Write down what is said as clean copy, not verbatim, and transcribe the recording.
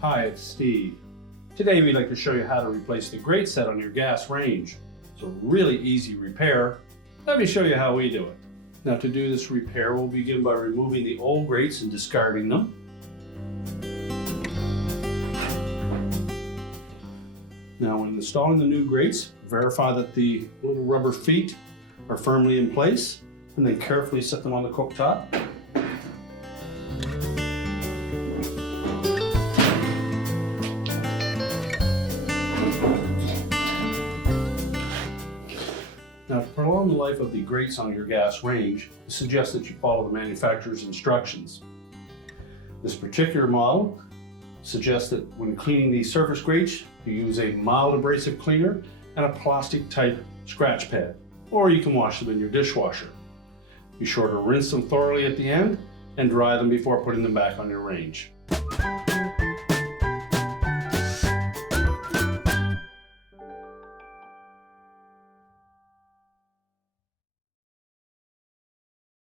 Hi, it's Steve. Today we'd like to show you how to replace the grate set on your gas range. It's a really easy repair. Let me show you how we do it. Now, to do this repair, we'll begin by removing the old grates and discarding them. Now, when installing the new grates, verify that the little rubber feet are firmly in place, and then carefully set them on the cooktop. Now, to prolong the life of the grates on your gas range, I suggest that you follow the manufacturer's instructions. This particular model suggests that when cleaning these surface grates, you use a mild abrasive cleaner and a plastic type scratch pad, or you can wash them in your dishwasher. Be sure to rinse them thoroughly at the end and dry them before putting them back on your range.